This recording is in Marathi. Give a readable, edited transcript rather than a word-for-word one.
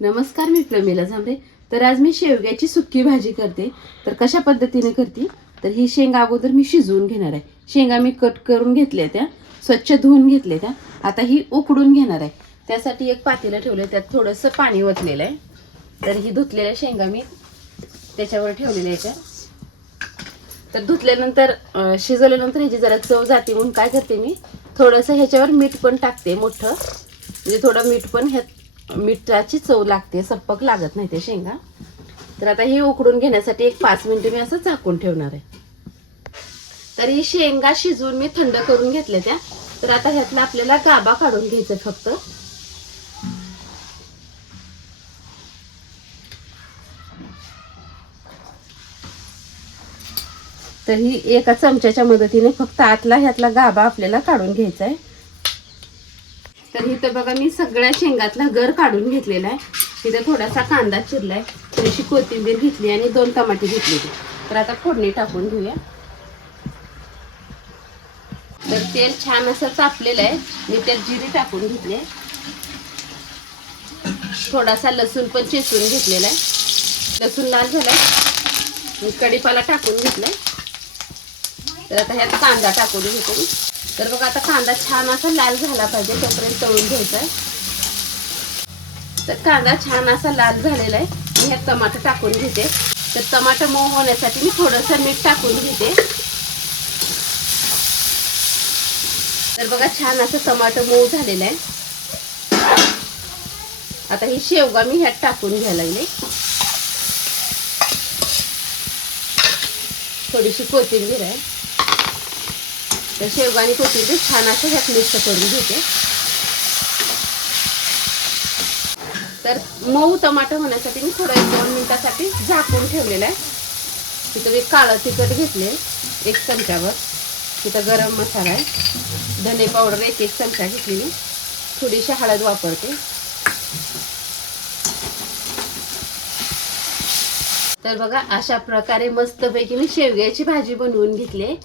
नमस्कार, मी प्रमिला झांबरे. तर आज मी शेवग्याची सुक्की भाजी करते. तर कशा पद्धतीने करते, तर ही शेंगा अगोदर मी शिजवून घेणार आहे. शेंगा मी कट करून घेतल्या, त्या स्वच्छ धुवून घेतल्या. त्या आता ही उकडून घेणार आहे. त्यासाठी एक पातेलं ठेवलं, त्यात थोडंसं पाणी ओतलेलं आहे. तर ही धुतलेल्या शेंगा मी त्याच्यावर ठेवलेल्या आहे. तर धुतल्यानंतर शिजवल्यानंतर ह्याची जरा चव जाते म्हणून काय करते, मी थोडंसं ह्याच्यावर मीठ पण टाकते मोठं, म्हणजे थोडं मीठ पण मिठाची चव लागते, सप्पक लागत नाही ते शेंगा. तर आता ही उकडून घेण्यासाठी एक 5 मिनिटं मी असं झाकून ठेवणार आहे. तर ही शेंगा शिजवून मी थंड करून घेतल्या त्या. तर आता ह्यातला आपल्याला गाभा काढून घ्यायचा फक्त. तर ही एका चमच्याच्या मदतीने फक्त आतला ह्यातला गाभा आपल्याला काढून घ्यायचा आहे. तर इथं बघा, मी सगळ्या शेंगातला गर काढून घेतलेला आहे. इथं थोडासा कांदा चिरलाय, थोडीशी कोथिंबीर घेतली आणि 2 टमाटे घेतले. तर आता फोडणी टाकून घेऊया. तर तेल छान असं तापलेलं आहे. मी त्यात जिरे टाकून घेतले, थोडासा लसूण पण चेचून घेतलेला आहे. लसूण लाल झालाय, मी कढीपाला टाकून घेतलाय. तर आता ह्यात कांदा टाकून घेतो. तर बघा, आता कांदा छान असा लाल झाला पाहिजे, तोपर्यंत तळून घ्यायचा आहे. तर कांदा छान असा लाल झालेला आहे. मी ह्यात टमाटर टाकून घेते. तर टमाटर मऊ होण्यासाठी मी थोडंसं मीठ टाकून घेते. तर बघा, छान असं टमाटर मऊ झालेलं आहे. आता ही शेवगा मी ह्यात टाकून घ्यायला लागले. थोडीशी कोथिंबीर आहे. तर शेवगा आणि कोथिंबीर छान असं ह्यात मिक्स करून घेते. तर मऊ टमाटर होण्यासाठी मी थोडं 1-2 मिनिटासाठी झाकून ठेवलेलं आहे. तिथं मी काळं तिखट घेतले 1 चमच्यावर. तिथं गरम मसाला आहे, धने पावडर 1 चमचा घेतलेली, थोडीशी हळद वापरते. तर बघा, अशा प्रकारे मस्तपैकी मी शेवग्याची भाजी बनवून घेतली.